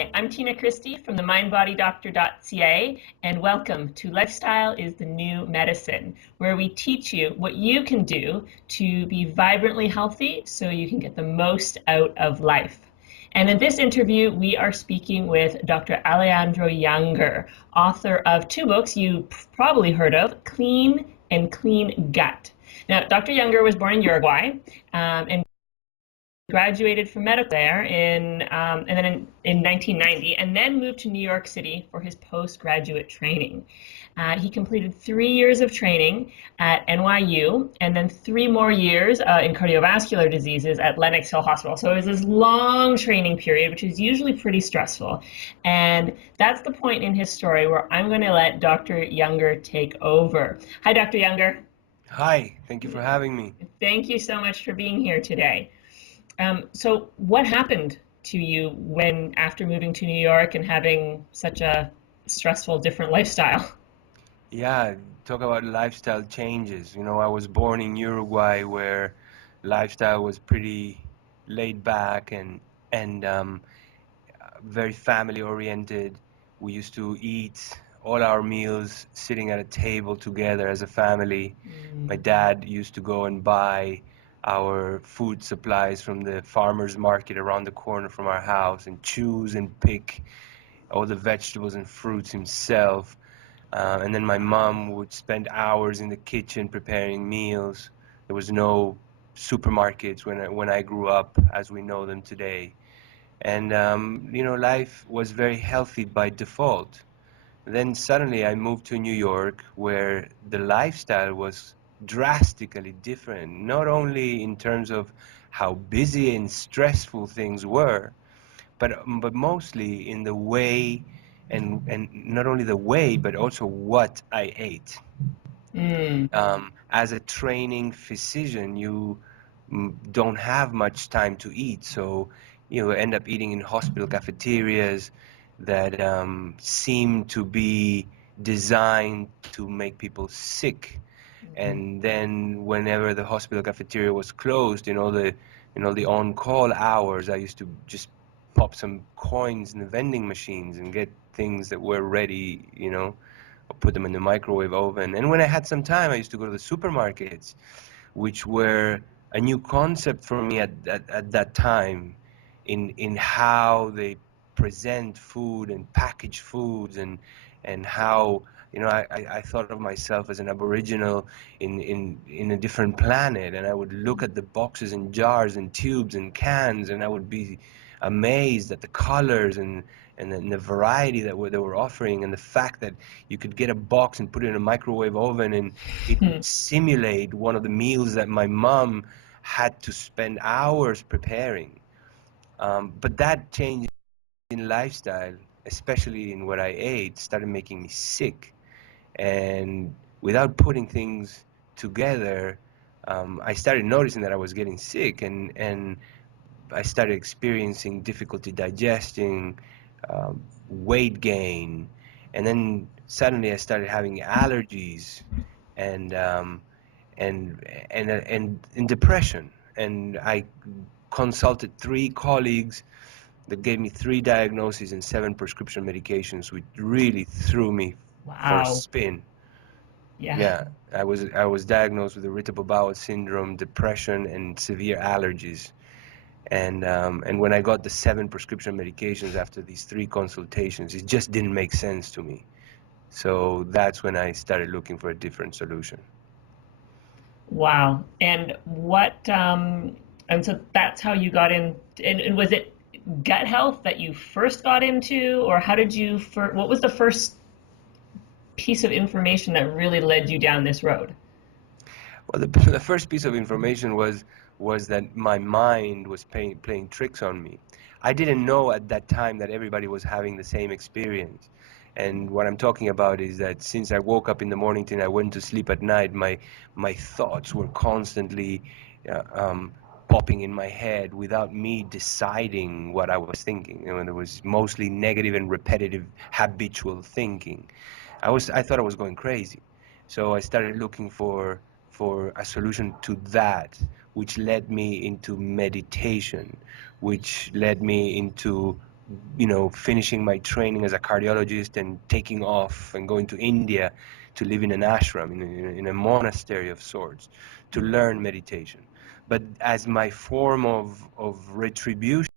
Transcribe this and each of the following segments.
Hi, I'm Tina Christie from the mindbodydoctor.ca, and welcome to Lifestyle is the New Medicine, where we teach you what you can do to be vibrantly healthy so you can get the most out of life. And in this interview, we are speaking with Dr. Alejandro Junger, author of two books you've probably heard of, Clean and Clean Gut. Now, Dr. Junger was born in Uruguay and graduated from medical there in 1990, and then moved to New York City for his postgraduate training. He completed 3 years of training at NYU and then 3 more years in cardiovascular diseases at Lenox Hill Hospital. So it was this long training period, which is usually pretty stressful. And that's the point in his story where I'm going to let Dr. Junger take over. Hi, Dr. Junger. Hi, thank you for having me. Thank you so much for being here today. So what happened to you after moving to New York and having such a stressful, different lifestyle? Yeah, talk about lifestyle changes. You know, I was born in Uruguay where lifestyle was pretty laid back and very family oriented. We used to eat all our meals sitting at a table together as a family. My dad used to go and buy our food supplies from the farmers market around the corner from our house and choose and pick all the vegetables and fruits himself. And then my mom would spend hours in the kitchen preparing meals. There was no supermarkets when I grew up as we know them today. And, you know, life was very healthy by default. Then suddenly I moved to New York where the lifestyle was drastically different, not only in terms of how busy and stressful things were, but mostly in the way and not only the way, but also what I ate. As a training physician, you don't have much time to eat, so you end up eating in hospital cafeterias that seem to be designed to make people sick. And then whenever the hospital cafeteria was closed, the on-call hours, I used to just pop some coins in the vending machines and get things that were ready, or put them in the microwave oven. And when I had some time, I used to go to the supermarkets, which were a new concept for me at that time in how they present food and package foods and how I thought of myself as an aboriginal in a different planet, and I would look at the boxes and jars and tubes and cans, and I would be amazed at the colors and the variety that they were offering, and the fact that you could get a box and put it in a microwave oven and it would simulate one of the meals that my mom had to spend hours preparing. But that change in lifestyle, especially in what I ate, started making me sick. And without putting things together, I started noticing that I was getting sick, and I started experiencing difficulty digesting, weight gain, and then suddenly I started having allergies and and depression. And I consulted 3 colleagues that gave me 3 diagnoses and 7 prescription medications, which really threw me for a spin. Yeah, I was diagnosed with irritable bowel syndrome, depression, and severe allergies. And when I got the 7 prescription medications after these 3 consultations, it just didn't make sense to me. So that's when I started looking for a different solution. Wow. And and so that's how you got in, and was it gut health that you first got into, or what was the first piece of information that really led you down this road? Well, the first piece of information was that my mind was playing tricks on me. I didn't know at that time that everybody was having the same experience. And what I'm talking about is that since I woke up in the morning till I went to sleep at night, my thoughts were constantly popping in my head without me deciding what I was thinking. There was mostly negative and repetitive habitual thinking. I thought I was going crazy. So I started looking for a solution to that, which led me into meditation, which led me into finishing my training as a cardiologist and taking off and going to India to live in an ashram, in a monastery of sorts, to learn meditation. But as my form of retribution,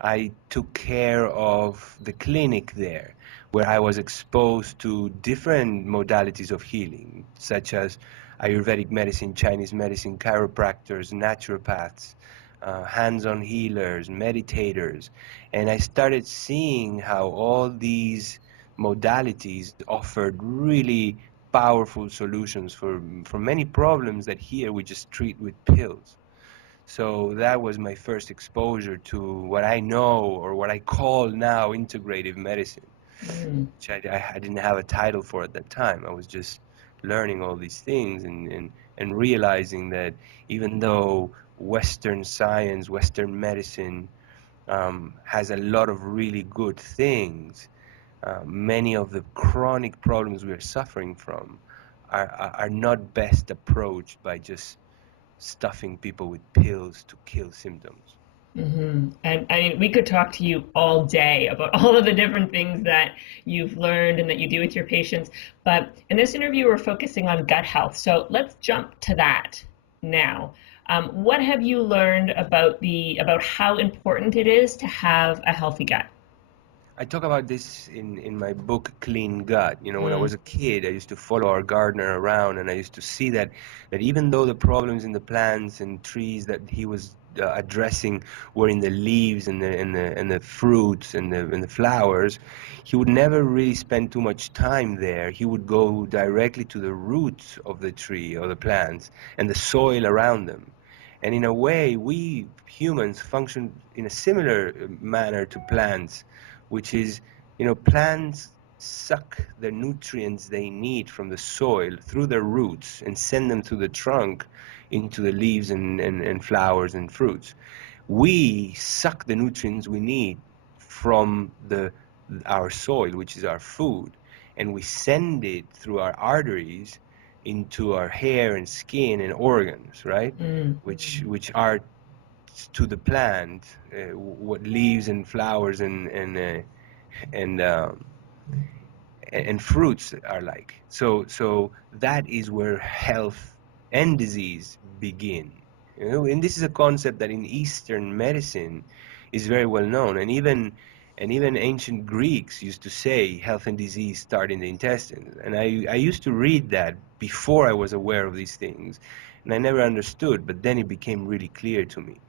I took care of the clinic there, where I was exposed to different modalities of healing, such as Ayurvedic medicine, Chinese medicine, chiropractors, naturopaths, hands-on healers, meditators, and I started seeing how all these modalities offered really powerful solutions for many problems that here we just treat with pills. So that was my first exposure to what I know, or what I call now, integrative medicine, which I didn't have a title for at that time. I was just learning all these things and realizing that even though Western science, Western medicine has a lot of really good things, many of the chronic problems we're suffering from are not best approached by just stuffing people with pills to kill symptoms. And I mean, we could talk to you all day about all of the different things that you've learned and that you do with your patients. But in this interview, we're focusing on gut health. So let's jump to that now. What have you learned about how important it is to have a healthy gut? I talk about this in my book, Clean Gut. When I Mm. was a kid, I used to follow our gardener around, and I used to see that even though the problems in the plants and trees that he was addressing were in the leaves and the fruits and the flowers, he would never really spend too much time there. He would go directly to the roots of the tree or the plants and the soil around them. And in a way, we humans function in a similar manner to plants, which is, plants suck the nutrients they need from the soil through their roots and send them through the trunk into the leaves and flowers and fruits. We suck the nutrients we need from our soil, which is our food, and we send it through our arteries into our hair and skin and organs, right? Mm. Which are to the plant what leaves and flowers and and fruits are like. So that is where health and disease begin. And this is a concept that in Eastern medicine is very well known, and even ancient Greeks used to say health and disease start in the intestines. And I used to read that before I was aware of these things, and I never understood, but then it became really clear to me.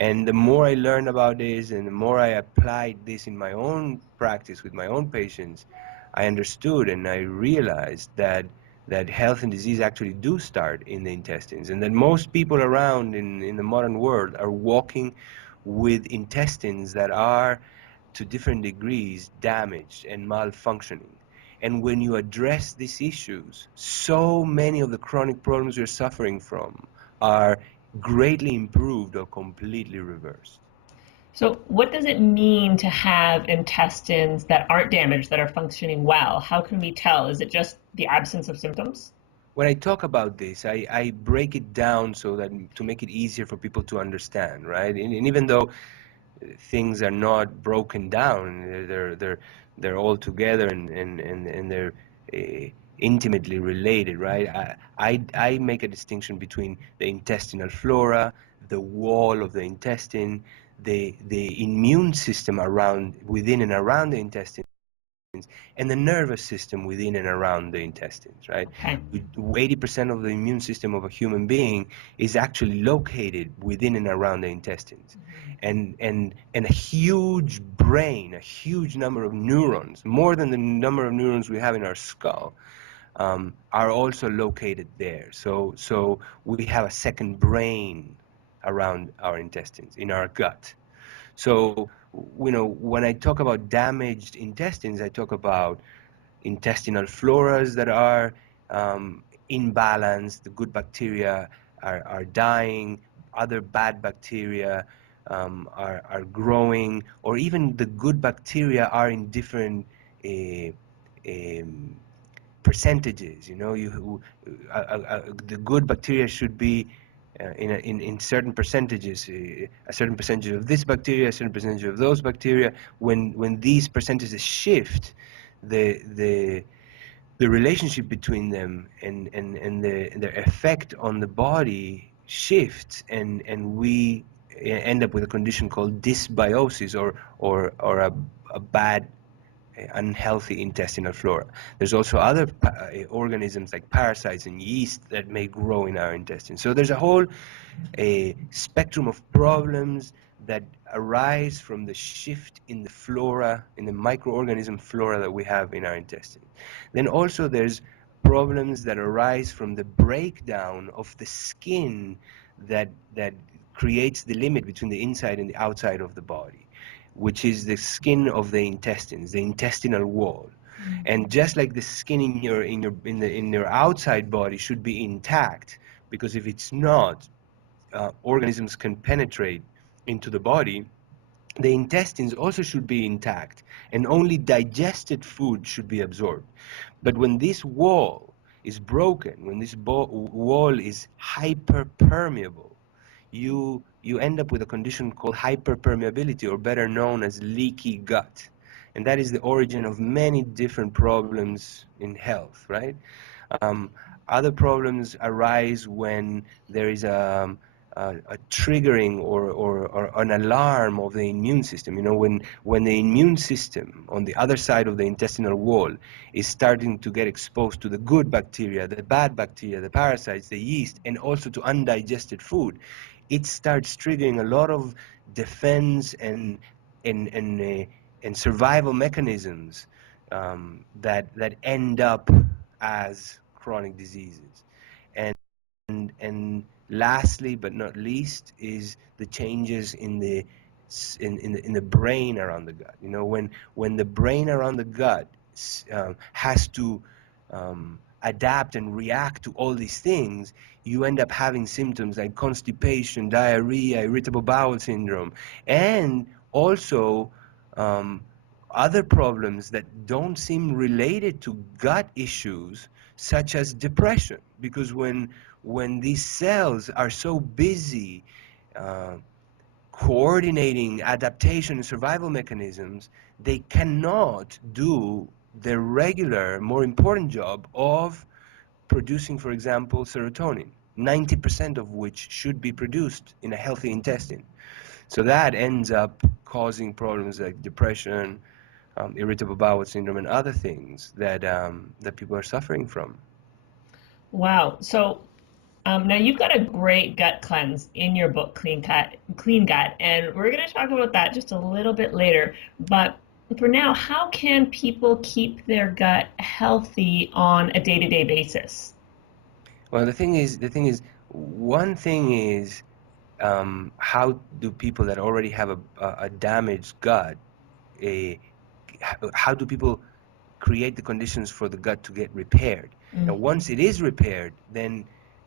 And the more I learned about this and the more I applied this in my own practice with my own patients, I understood and I realized that health and disease actually do start in the intestines, and that most people around in the modern world are walking with intestines that are to different degrees damaged and malfunctioning. And when you address these issues, so many of the chronic problems you're suffering from are greatly improved or completely reversed. So, what does it mean to have intestines that aren't damaged, that are functioning well? How can we tell? Is it just the absence of symptoms? When I talk about this, I break it down so that to make it easier for people to understand, right? And even though things are not broken down, they're all together and they're intimately related, right? I make a distinction between the intestinal flora, the wall of the intestine, the immune system within and around the intestine, and the nervous system within and around the intestines, right? Okay. 80% of the immune system of a human being is actually located within and around the intestines. And a huge brain, a huge number of neurons, more than the number of neurons we have in our skull, are also located there. So we have a second brain around our intestines, in our gut. So, when I talk about damaged intestines, I talk about intestinal floras that are imbalanced. The good bacteria are dying, other bad bacteria are growing, or even the good bacteria are in different uh, um, percentages. The good bacteria should be in certain percentages, a certain percentage of this bacteria, a certain percentage of those bacteria. When these percentages shift, the the relationship between them and their effect on the body shifts, and we end up with a condition called dysbiosis, or a bad, unhealthy intestinal flora. There's also other organisms like parasites and yeast that may grow in our intestines. So there's a whole spectrum of problems that arise from the shift in the flora, in the microorganism flora that we have in our intestine. Then also there's problems that arise from the breakdown of the skin that creates the limit between the inside and the outside of the body, which is the skin of the intestines, the intestinal wall. And just like the skin in your outside body should be intact, because if it's not, organisms can penetrate into the body, the intestines also should be intact, and only digested food should be absorbed. But when this wall is broken, when this wall is hyperpermeable, you end up with a condition called hyperpermeability, or better known as leaky gut. And that is the origin of many different problems in health, right? Other problems arise when there is a triggering or an alarm of the immune system. You know, when the immune system on the other side of the intestinal wall is starting to get exposed to the good bacteria, the bad bacteria, the parasites, the yeast, and also to undigested food, it starts triggering a lot of defense and survival mechanisms that end up as chronic diseases. And lastly, but not least, is the changes in the brain around the gut. You know, when the brain around the gut has to adapt and react to all these things, you end up having symptoms like constipation, diarrhea, irritable bowel syndrome, and also other problems that don't seem related to gut issues, such as depression. Because when these cells are so busy coordinating adaptation and survival mechanisms, they cannot do their regular, more important job of producing, for example, serotonin, 90% of which should be produced in a healthy intestine. So that ends up causing problems like depression, irritable bowel syndrome, and other things that people are suffering from. Wow. So now you've got a great gut cleanse in your book, Clean Gut, and we're going to talk about that just a little bit later. But for now, how can people keep their gut healthy on a day-to-day basis? Well, the thing is, one thing is, how do people that already have a damaged gut, how do people create the conditions for the gut to get repaired? Now, once it is repaired, then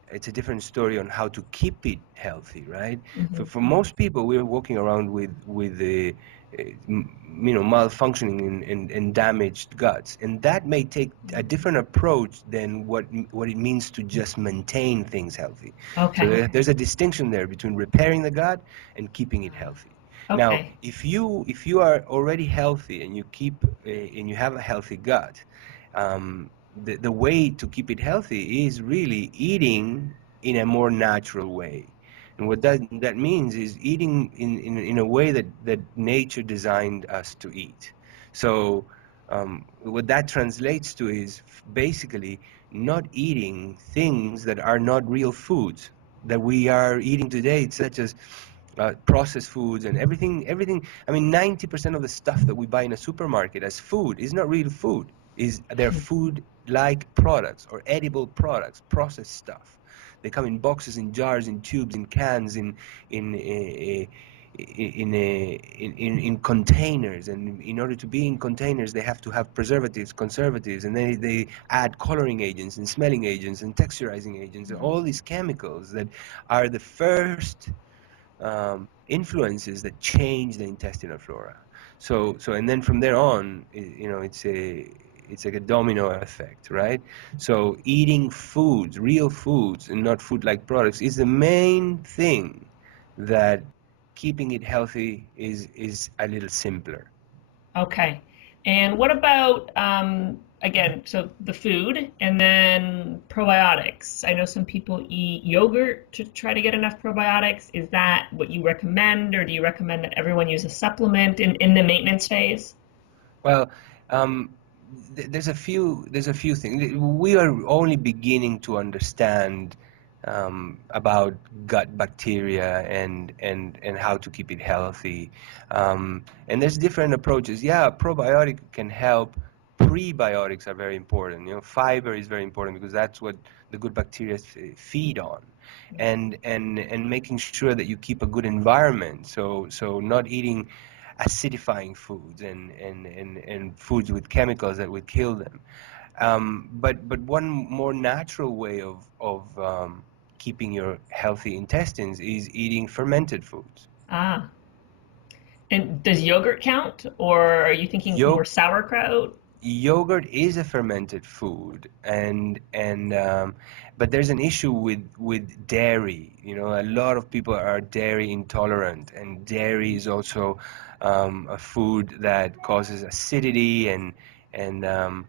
it's a different story on how to keep it healthy, right? For most people, we're walking around with the malfunctioning and damaged guts, and that may take a different approach than what it means to just maintain things healthy. Okay. So there's a distinction there between repairing the gut and keeping it healthy. Okay. Now, if you are already healthy and you have a healthy gut, the way to keep it healthy is really eating in a more natural way. And what that means is eating in a way that nature designed us to eat. So what that translates to is basically not eating things that are not real foods that we are eating today, such as processed foods and everything. I mean, 90% of the stuff that we buy in a supermarket as food is not real food. They're food-like products or edible products, processed stuff. They come in boxes, in jars, in tubes, in cans, in containers, and in order to be in containers, they have to have preservatives, conservatives, and they add coloring agents and smelling agents and texturizing agents and all these chemicals that are the first influences that change the intestinal flora. So and then from there on, it's like a domino effect, right? So eating foods, real foods, and not food-like products is the main thing that keeping it healthy is a little simpler. Okay. And what about, again, so the food and then probiotics? I know some people eat yogurt to try to get enough probiotics. Is that what you recommend, or do you recommend that everyone use a supplement in the maintenance phase? Well, there's a few things. We are only beginning to understand about gut bacteria and how to keep it healthy. And there's different approaches. Yeah, probiotic can help. Prebiotics are very important. You know, fiber is very important because that's what the good bacteria feed on. And making sure that you keep a good environment. So not eating acidifying foods and foods with chemicals that would kill them. But one more natural way of keeping your healthy intestines is eating fermented foods. Ah, and does yogurt count, or are you thinking more Yo sauerkraut? Yogurt is a fermented food, but there's an issue with dairy. You know, a lot of people are dairy intolerant, and dairy is also a food that causes acidity and um,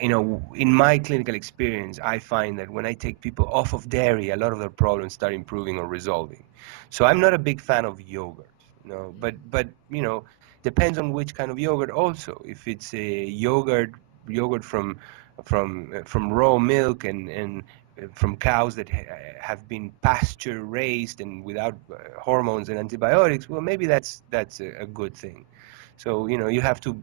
you know, in my clinical experience, I find that when I take people off of dairy, a lot of their problems start improving or resolving. So I'm not a big fan of yogurt, you know, but you know, depends on which kind of yogurt also. If it's a yogurt from raw milk and from cows that have been pasture raised and without hormones and antibiotics, well, maybe that's a good thing. So, you know, you have to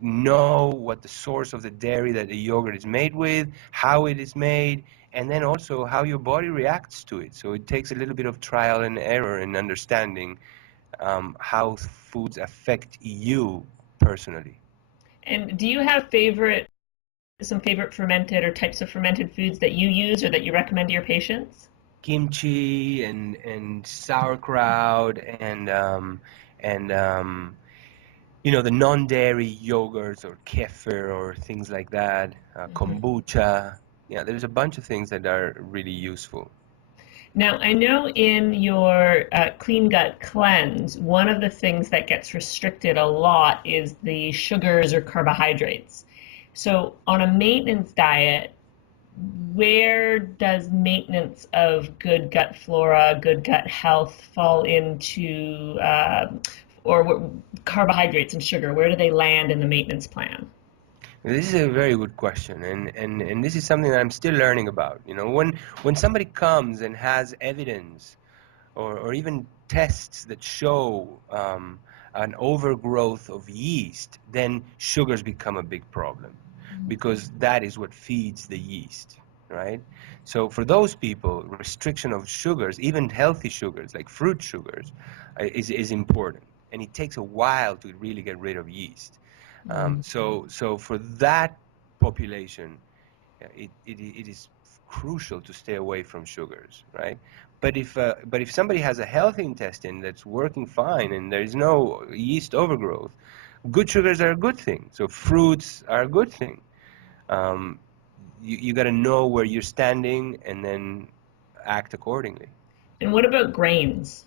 know what the source of the dairy that the yogurt is made with, how it is made, and then also how your body reacts to it. So it takes a little bit of trial and error and understanding how foods affect you personally. And do you have some favorite fermented or types of fermented foods that you use or that you recommend to your patients? Kimchi and sauerkraut and you know, the non-dairy yogurts or kefir or things like that, Mhm. kombucha. Yeah, there's a bunch of things that are really useful. Now, I know in your clean gut cleanse, one of the things that gets restricted a lot is the sugars or carbohydrates. So, on a maintenance diet, where does maintenance of good gut flora, good gut health fall into, carbohydrates and sugar? Where do they land in the maintenance plan? This is a very good question, and this is something that I'm still learning about. You know, when somebody comes and has evidence or even tests that show an overgrowth of yeast, then sugars become a big problem because that is what feeds the yeast, right? So for those people, restriction of sugars, even healthy sugars like fruit sugars, is important, and it takes a while to really get rid of yeast. Mm. So for that population, it is crucial to stay away from sugars, right? But if somebody has a healthy intestine that's working fine and there is no yeast overgrowth, good sugars are a good thing. So fruits are a good thing. Um, you got to know where you're standing and then act accordingly. And what about grains?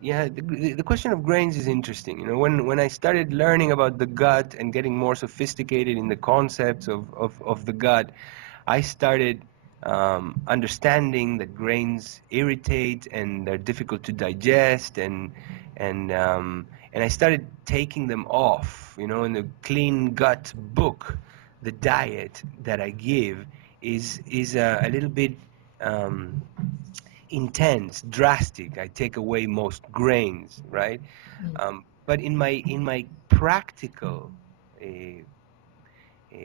Yeah, the question of grains is interesting. You know, when I started learning about the gut and getting more sophisticated in the concepts of the gut, I started understanding that grains irritate and they're difficult to digest, and I started taking them off. You know, in the Clean Gut book, the diet that I give is a little bit um, intense, drastic. I take away most grains, right? Mm. But in my practical uh, uh,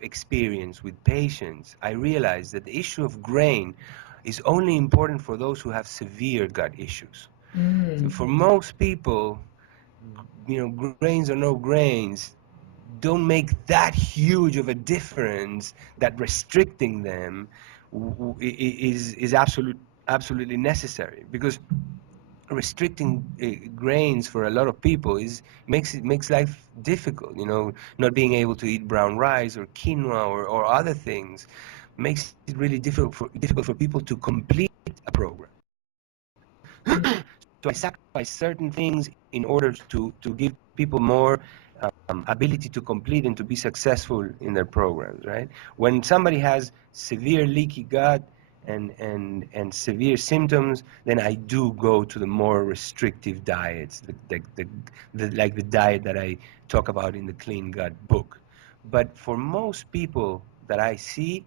experience with patients, I realized that the issue of grain is only important for those who have severe gut issues. So Mm. for most people, you know, grains or no grains don't make that huge of a difference that restricting them is absolutely necessary, because restricting grains for a lot of people makes life difficult. You know, not being able to eat brown rice or quinoa or other things makes it really difficult for people to complete a program. So I sacrifice certain things in order to give people more ability to complete and to be successful in their programs, right? When somebody has severe leaky gut and severe symptoms, then I do go to the more restrictive diets, like the diet that I talk about in the Clean Gut book. But for most people that I see,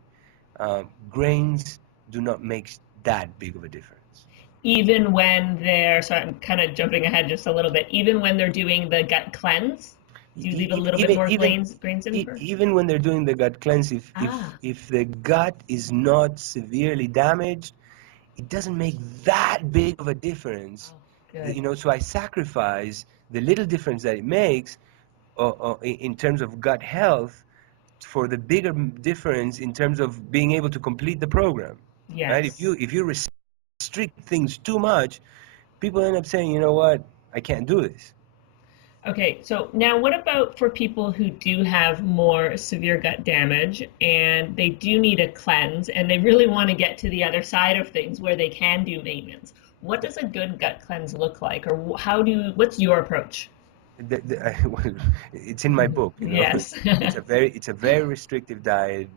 grains do not make that big of a difference. Even when they're, so I'm kind of jumping ahead just a little bit, even when they're doing the gut cleanse, do you leave a little bit more grains in for? Even when they're doing the gut cleanse, Ah, if the gut is not severely damaged, it doesn't make that big of a difference. oh, good. You know, so I sacrifice the little difference that it makes in terms of gut health for the bigger difference in terms of being able to complete the program. Right? Yes. If you restrict things too much, people end up saying, you know what, I can't do this. Okay, so now what about for people who do have more severe gut damage and they do need a cleanse and they really want to get to the other side of things where they can do maintenance? What does a good gut cleanse look like, or what's your approach? Well, it's in my book, you know. Yes. It's a very restrictive diet,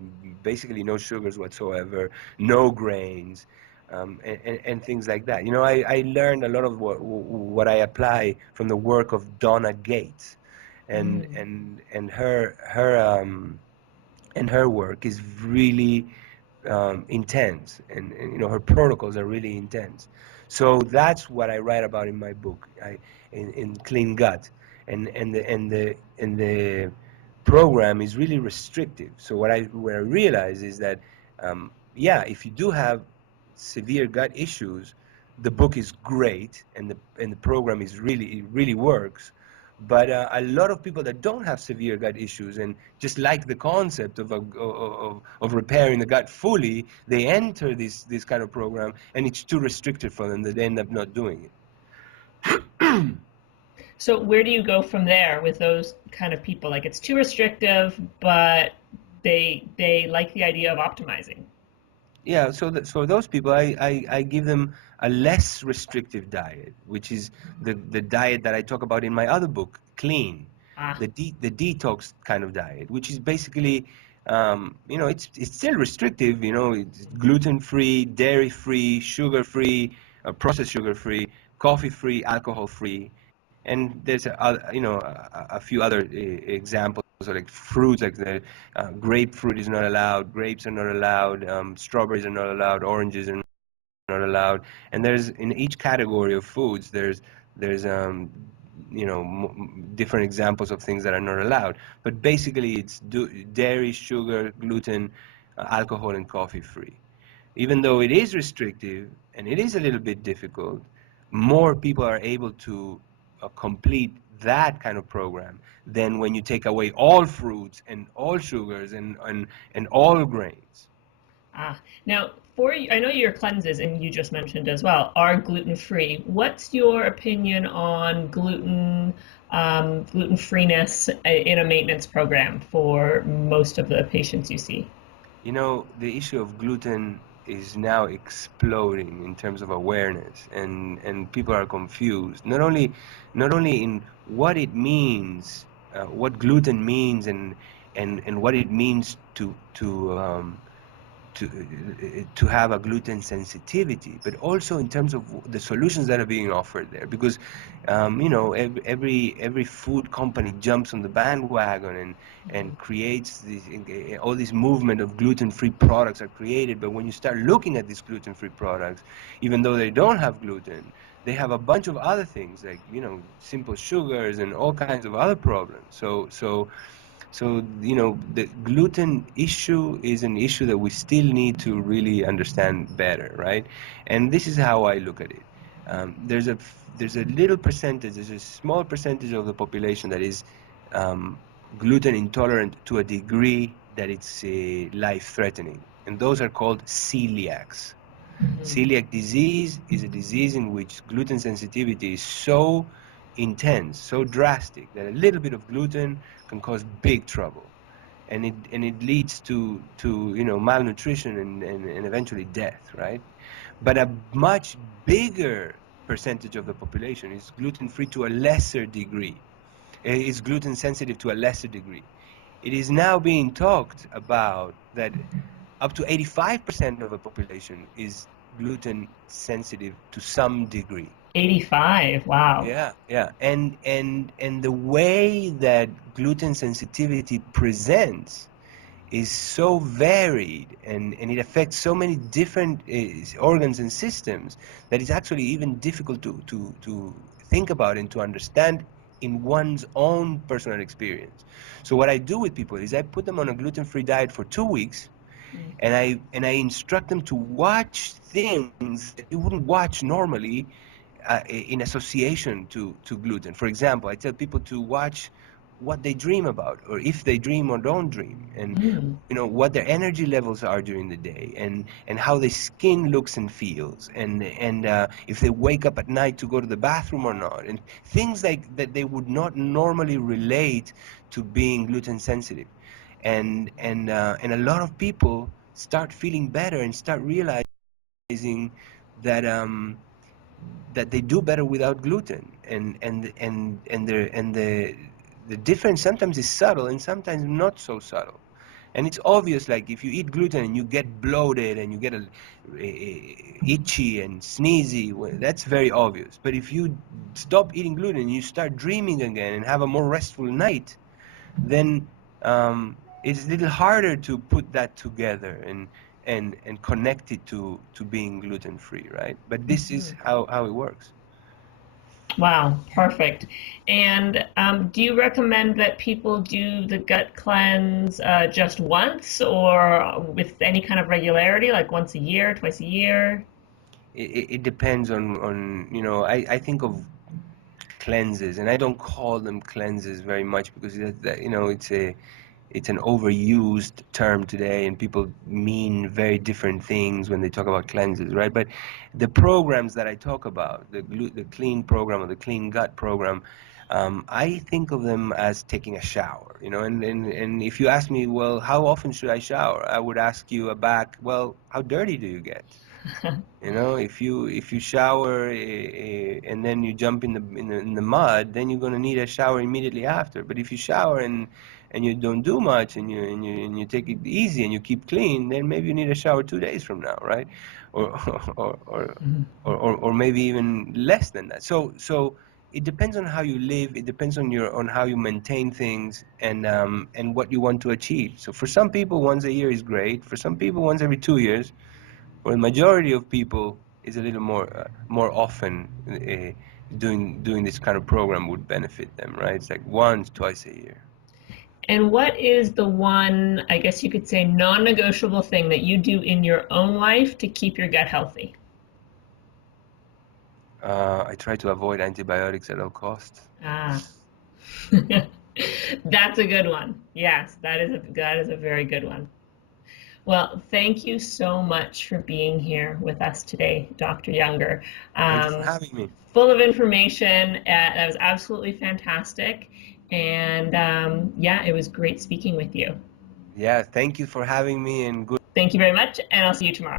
basically no sugars whatsoever, no grains, and things like that. You know, I learned a lot of what I apply from the work of Donna Gates, and Mm. her work is really intense, and you know, her protocols are really intense. So that's what I write about in my book, in Clean Gut, and the program is really restrictive. So what I realize is that yeah, if you do have severe gut issues, the book is great, and the program is really, it really works. But a lot of people that don't have severe gut issues and just like the concept of repairing the gut fully, they enter this kind of program, and it's too restrictive for them that they end up not doing it. So where do you go from there with those kind of people? Like it's too restrictive, but they like the idea of optimizing. Yeah, so those people, I give them a less restrictive diet, which is the diet that I talk about in my other book, Clean, Ah, the detox kind of diet, which is basically, you know, it's still restrictive. You know, it's gluten-free, dairy-free, sugar-free, processed sugar-free, coffee-free, alcohol-free, and there's you know, a few other examples. So like fruits, like the grapefruit is not allowed, grapes are not allowed, strawberries are not allowed, oranges are not allowed. And there's, in each category of foods, there's you know, different examples of things that are not allowed. But basically, it's dairy, sugar, gluten, alcohol, and coffee free. Even though it is restrictive and it is a little bit difficult, more people are able to complete that kind of program than when you take away all fruits and all sugars and all grains. ah. Now, I know your cleanses, and you just mentioned as well, are gluten-free. What's your opinion on gluten-freeness in a maintenance program for most of the patients you see? You know, the issue of gluten is now exploding in terms of awareness, and people are confused. Not only in what it means, what gluten means, and what it means to have a gluten sensitivity, but also in terms of the solutions that are being offered there. Because you know, every food company jumps on the bandwagon and creates all this movement of gluten-free products are created. But when you start looking at these gluten-free products, even though they don't have gluten, they have a bunch of other things, like, you know, simple sugars and all kinds of other problems. So, you know, the gluten issue is an issue that we still need to really understand better, right? And this is how I look at it. There's a little percentage, there's a small percentage of the population that is gluten intolerant to a degree that it's life-threatening, and those are called celiacs. Celiac disease is a disease in which gluten sensitivity is so intense, so drastic, that a little bit of gluten can cause big trouble. And it leads to malnutrition and eventually death, right? But a much bigger percentage of the population is gluten-free to a lesser degree. Is gluten sensitive to a lesser degree. It is now being talked about that up to 85% of the population is gluten sensitive to some degree. 85, wow. Yeah. And the way that gluten sensitivity presents is so varied, and it affects so many different organs and systems that it's actually even difficult to think about and to understand in one's own personal experience. So what I do with people is I put them on a gluten-free diet for 2 weeks, and I instruct them to watch things that you wouldn't watch normally in association to gluten. For example, I tell people to watch what they dream about, or if they dream or don't dream, and what their energy levels are during the day, and how their skin looks and feels, and if they wake up at night to go to the bathroom or not, and things like that they would not normally relate to being gluten sensitive. And a lot of people start feeling better and start realizing that that they do better without gluten, and the difference sometimes is subtle and sometimes not so subtle. And it's obvious, like if you eat gluten and you get bloated and you get itchy and sneezy, well, that's very obvious. But if you stop eating gluten and you start dreaming again and have a more restful night, then it's a little harder to put that together and connect it to being gluten-free, right? But this is how it works. Wow, perfect. And do you recommend that people do the gut cleanse just once, or with any kind of regularity, like once a year, twice a year? It depends on I think of cleanses, and I don't call them cleanses very much because it's an overused term today, and people mean very different things when they talk about cleanses, right? But the programs that I talk about, the clean program or the clean gut program, I think of them as taking a shower, and if you ask me, well, how often should I shower? I would ask you back, well, how dirty do you get? If you shower and then you jump in the mud, then you're going to need a shower immediately after. But if you shower and you don't do much, and you take it easy and you keep clean, then maybe you need a shower 2 days from now, right? Or or maybe even less than that. So it depends on how you live. It depends on how you maintain things, and what you want to achieve. So for some people, once a year is great. For some people, once every 2 years. For the majority of people, is a little more often. Doing this kind of program would benefit them, right? It's like once, twice a year. And what is the one, I guess you could say, non-negotiable thing that you do in your own life to keep your gut healthy? I try to avoid antibiotics at all costs. Ah, that's a good one. Yes, that is a very good one. Well, thank you so much for being here with us today, Dr. Junger. Thank you for having me. Full of information. That was absolutely fantastic. And yeah, it was great speaking with you. Yeah, thank you for having me, and good. Thank you very much, and I'll see you tomorrow.